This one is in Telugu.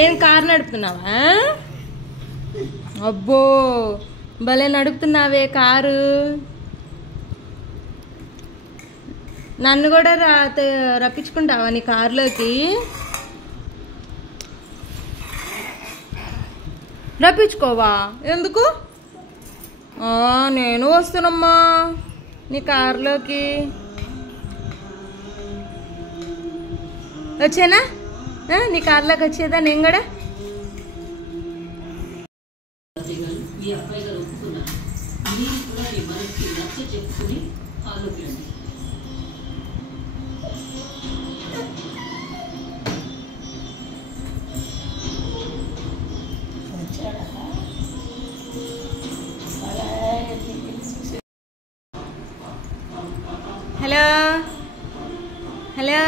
ఏం కారు నడుపుతున్నావా? అబ్బో భలే నడుపుతున్నావే కారు. నన్ను కూడా రప్పించుకుంటావా నీ కారులోకి? రప్పించుకోవా? ఎందుకు? నేను వస్తానమ్మా నీ కారులోకి. వచ్చేనా? నీ కారులోకి వచ్చేదా నేను కూడా? Hello hello